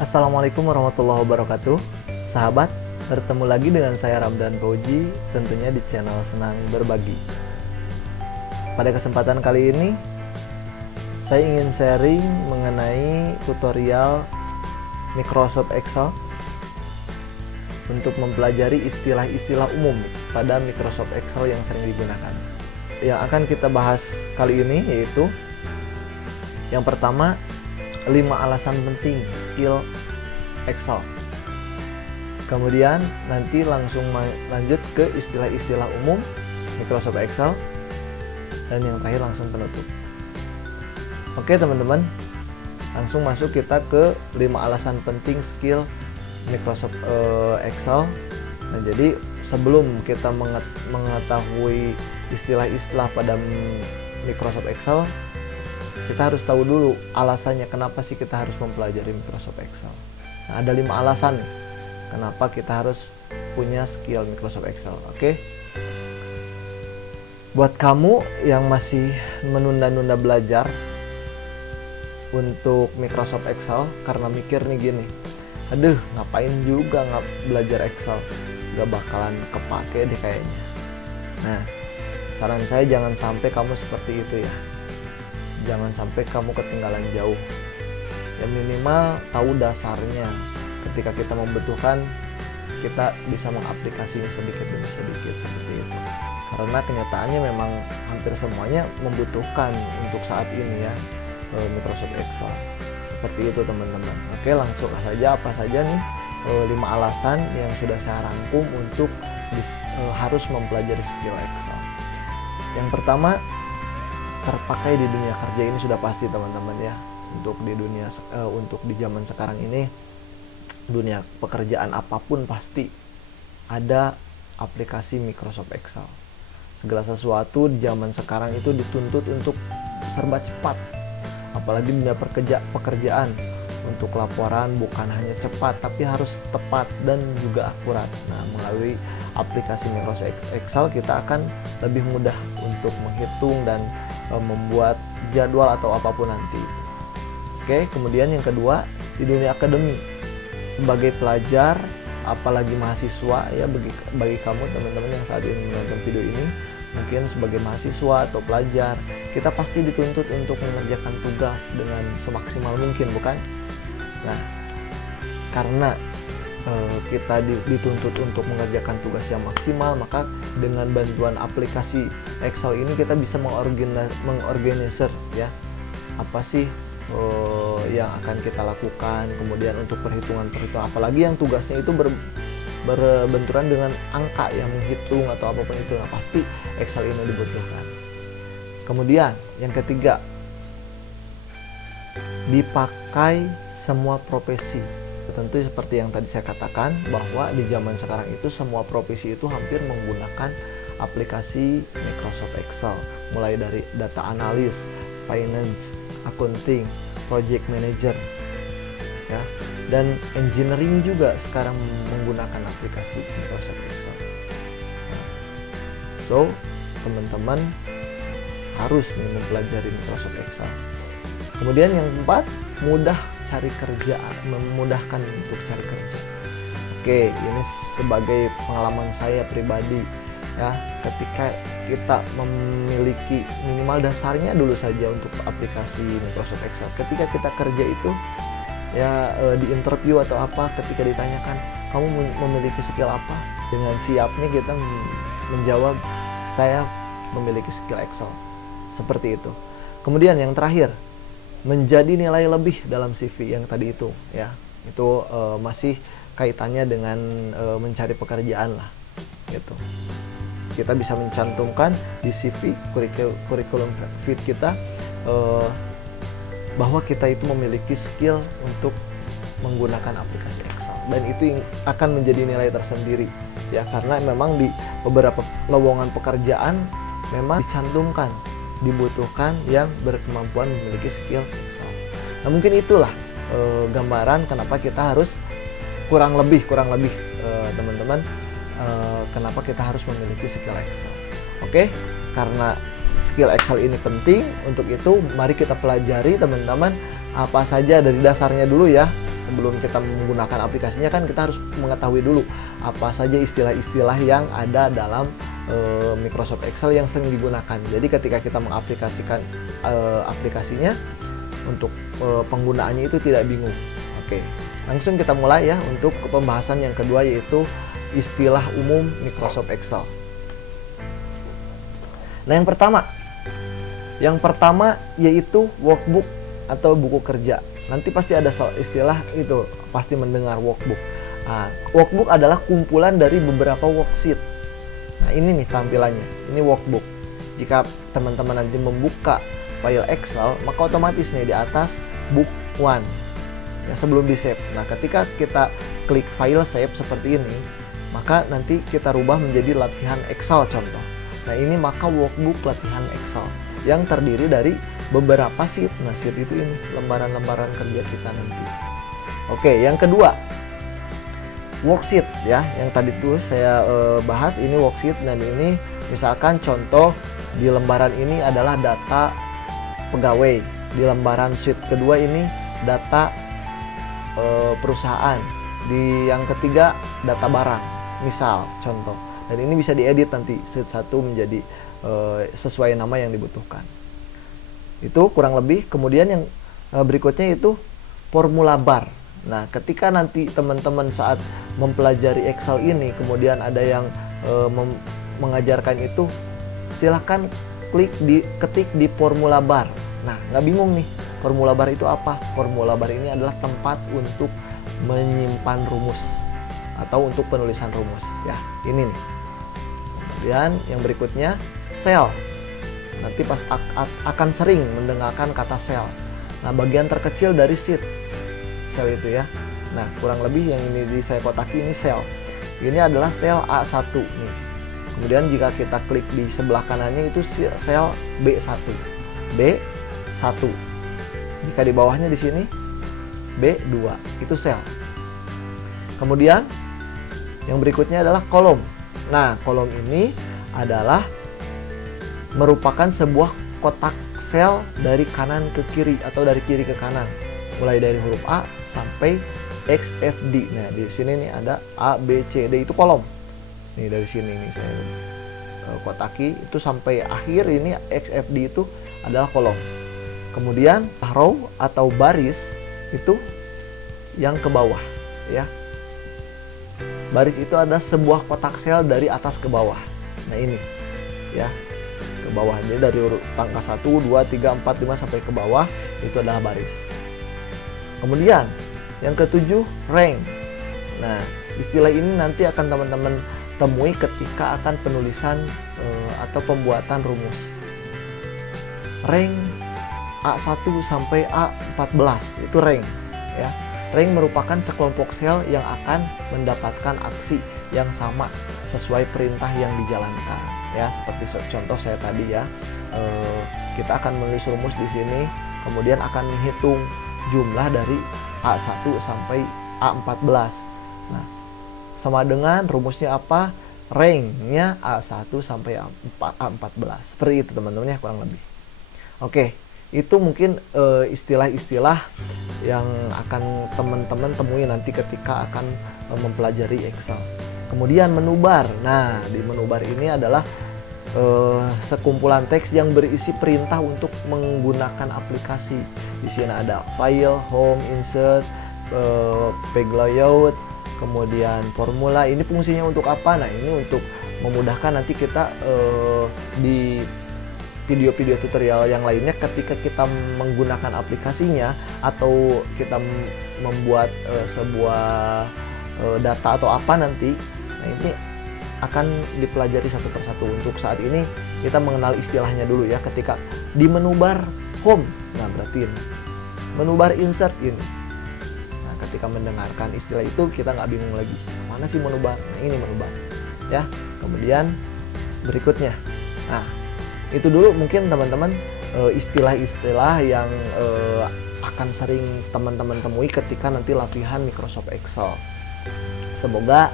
Assalamualaikum warahmatullahi wabarakatuh. Sahabat, bertemu lagi dengan saya Ramdan Fauji, tentunya di channel Senang Berbagi. Pada kesempatan kali ini, saya ingin sharing mengenai tutorial Microsoft Excel untuk mempelajari istilah-istilah umum pada Microsoft Excel yang sering digunakan. Yang akan kita bahas kali ini yaitu yang pertama, 5 alasan penting skill Excel. Kemudian nanti langsung lanjut ke istilah-istilah umum Microsoft Excel, dan yang terakhir langsung penutup. Oke teman-teman, langsung masuk kita ke 5 alasan penting skill Microsoft Excel. Nah, jadi sebelum kita mengetahui istilah-istilah pada Microsoft Excel, kita harus tahu dulu alasannya kenapa sih kita harus mempelajari Microsoft Excel. Nah, ada 5 alasan kenapa kita harus punya skill Microsoft Excel. Oke. Buat kamu yang masih menunda-nunda belajar untuk Microsoft Excel karena mikir nih gini, aduh ngapain juga nggak belajar Excel, gak bakalan kepake deh kayaknya. Nah, saran saya jangan sampai kamu seperti itu ya. Jangan sampai kamu ketinggalan jauh. Ya minimal tahu dasarnya. Ketika kita membutuhkan, kita bisa mengaplikasinya sedikit demi sedikit seperti itu. Karena kenyataannya memang hampir semuanya membutuhkan untuk saat ini ya Microsoft Excel. Seperti itu teman-teman. Oke, langsung saja apa saja nih 5 alasan yang sudah saya rangkum untuk harus mempelajari skill Excel. Yang pertama, terpakai di dunia kerja ini sudah pasti teman-teman ya. Untuk di zaman sekarang ini, dunia pekerjaan apapun pasti ada aplikasi Microsoft Excel. Segala sesuatu di zaman sekarang itu dituntut untuk serba cepat. Apalagi dunia pekerjaan, untuk laporan bukan hanya cepat tapi harus tepat dan juga akurat. Nah, melalui aplikasi Microsoft Excel kita akan lebih mudah untuk menghitung dan membuat jadwal atau apapun nanti. Oke, kemudian yang kedua, di dunia akademi sebagai pelajar, apalagi mahasiswa ya, bagi kamu teman-teman yang saat ini menonton video ini, mungkin sebagai mahasiswa atau pelajar, kita pasti dituntut untuk mengerjakan tugas dengan semaksimal mungkin, bukan? Nah, karena kita dituntut untuk mengerjakan tugas yang maksimal, maka dengan bantuan aplikasi Excel ini kita bisa mengorganisir ya, apa sih yang akan kita lakukan, kemudian untuk perhitungan apalagi yang tugasnya itu berbenturan dengan angka yang menghitung atau apapun itu, nah pasti Excel ini dibutuhkan. Kemudian yang ketiga, dipakai semua profesi. Tentu seperti yang tadi saya katakan, bahwa di zaman sekarang itu semua profesi itu hampir menggunakan aplikasi Microsoft Excel, mulai dari data analis, finance, accounting, project manager ya, dan engineering juga sekarang menggunakan aplikasi Microsoft Excel. So, teman-teman harus mempelajari Microsoft Excel. Kemudian yang keempat, mudah cari kerja, memudahkan untuk cari kerja. Oke, ini sebagai pengalaman saya pribadi ya, ketika kita memiliki minimal dasarnya dulu saja untuk aplikasi Microsoft Excel. Ketika kita kerja itu ya di interview atau apa, ketika ditanyakan kamu memiliki skill apa, dengan siapnya kita menjawab saya memiliki skill Excel. Seperti itu. Kemudian yang terakhir, menjadi nilai lebih dalam CV yang tadi itu ya, itu masih kaitannya dengan mencari pekerjaan lah gitu. Kita bisa mencantumkan di CV kurikulum fit kita bahwa kita itu memiliki skill untuk menggunakan aplikasi Excel, dan itu akan menjadi nilai tersendiri ya, karena memang di beberapa lowongan pekerjaan memang dicantumkan dibutuhkan yang berkemampuan memiliki skill Excel. Nah, mungkin itulah gambaran kenapa kita harus kurang lebih teman-teman, kenapa kita harus memiliki skill Excel. Oke, karena skill Excel ini penting, untuk itu mari kita pelajari teman-teman apa saja dari dasarnya dulu ya, sebelum kita menggunakan aplikasinya kan kita harus mengetahui dulu apa saja istilah-istilah yang ada dalam Microsoft Excel yang sering digunakan. Jadi ketika kita mengaplikasikan aplikasinya untuk penggunaannya itu tidak bingung. Oke, langsung kita mulai ya untuk pembahasan yang kedua, yaitu istilah umum Microsoft Excel. Nah, yang pertama yaitu workbook atau buku kerja. Nanti pasti ada istilah itu, pasti mendengar workbook. Nah, workbook adalah kumpulan dari beberapa worksheet. Nah, ini nih tampilannya, ini workbook. Jika teman-teman nanti membuka file Excel, maka otomatis nih di atas book 1 ya, sebelum di save. Nah, ketika kita klik file save seperti ini, maka nanti kita rubah menjadi latihan Excel contoh. Nah, ini maka workbook latihan Excel yang terdiri dari beberapa sheet. Nah, sheet itu ini lembaran-lembaran kerja kita nanti. Oke, yang kedua worksheet ya, yang tadi tuh saya bahas ini worksheet, dan ini misalkan contoh di lembaran ini adalah data pegawai, di lembaran sheet kedua ini data perusahaan, di yang ketiga data barang, misal contoh. Dan ini bisa diedit nanti sheet satu menjadi sesuai nama yang dibutuhkan. Itu kurang lebih. Kemudian yang berikutnya itu formula bar. Nah, ketika nanti teman-teman saat mempelajari Excel ini kemudian ada yang mengajarkan itu, silahkan ketik di formula bar. Nah, nggak bingung nih, formula bar itu apa? Formula bar ini adalah tempat untuk menyimpan rumus atau untuk penulisan rumus ya, ini nih. Kemudian yang berikutnya sel. Nanti pas akan sering mendengarkan kata sel. Nah, bagian terkecil dari sheet, sel itu ya. Nah, kurang lebih yang ini saya kotaki ini sel. Ini adalah sel A1 nih. Kemudian jika kita klik di sebelah kanannya itu sel B1. B1. Jika di bawahnya di sini B2, itu sel. Kemudian yang berikutnya adalah kolom. Nah, kolom ini adalah merupakan sebuah kotak sel dari kanan ke kiri atau dari kiri ke kanan, mulai dari huruf A sampai XFD. Nah, di sini nih ada A, B, C, D, itu kolom. Nih dari sini nih saya kotaki itu sampai akhir ini XFD itu adalah kolom. Kemudian row atau baris itu yang ke bawah ya. Baris itu ada sebuah kotak sel dari atas ke bawah. Nah, ini ya, ke bawah. Jadi dari angka 1, 2, 3, 4, 5 sampai ke bawah itu adalah baris. Kemudian yang ketujuh rank. Nah, istilah ini nanti akan teman-teman temui ketika akan penulisan atau pembuatan rumus. Rank A1 sampai A14 itu rank ya. Rank merupakan sekelompok sel yang akan mendapatkan aksi yang sama sesuai perintah yang dijalankan ya, seperti contoh saya tadi ya. Kita akan menulis rumus di sini, kemudian akan menghitung jumlah dari A1 sampai A14. Nah, sama dengan rumusnya apa? Ranknya A1 sampai A14. Seperti itu teman-teman ya, kurang lebih. Oke, itu mungkin istilah-istilah yang akan teman-teman temui nanti ketika akan mempelajari Excel. Kemudian menu bar. Nah, di menu bar ini adalah sekumpulan teks yang berisi perintah untuk menggunakan aplikasi. Di sini ada file, home, insert, page layout, kemudian formula. Ini fungsinya untuk apa? Nah, ini untuk memudahkan nanti kita di video-video tutorial yang lainnya ketika kita menggunakan aplikasinya atau kita membuat sebuah data atau apa nanti. Nah, ini akan dipelajari satu persatu. Untuk saat ini kita mengenal istilahnya dulu ya. Ketika di menu bar home, nah berarti ini. Menu bar insert ini. Nah, ketika mendengarkan istilah itu kita nggak bingung lagi. Mana sih menu bar? Nah, ini menu bar ya. Kemudian berikutnya. Nah, itu dulu mungkin teman-teman istilah-istilah yang akan sering teman-teman temui ketika nanti latihan Microsoft Excel. Semoga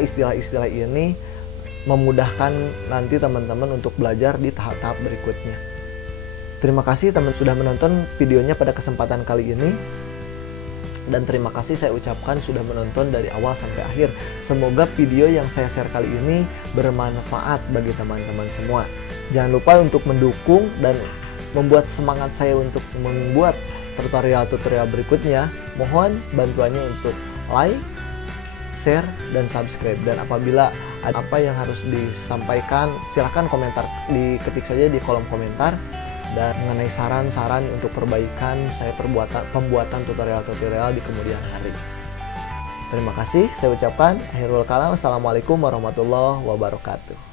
istilah-istilah ini memudahkan nanti teman-teman untuk belajar di tahap-tahap berikutnya. Terima kasih teman sudah menonton videonya pada kesempatan kali ini. Dan terima kasih saya ucapkan sudah menonton dari awal sampai akhir. Semoga video yang saya share kali ini bermanfaat bagi teman-teman semua. Jangan lupa untuk mendukung dan membuat semangat saya untuk membuat tutorial-tutorial berikutnya. Mohon bantuannya untuk like, share, dan subscribe. Dan apabila ada apa yang harus disampaikan, silahkan komentar, diketik saja di kolom komentar. Dan mengenai saran-saran untuk perbaikan saya pembuatan tutorial-tutorial di kemudian hari. Terima kasih saya ucapkan. Akhirul kalam. Assalamualaikum warahmatullahi wabarakatuh.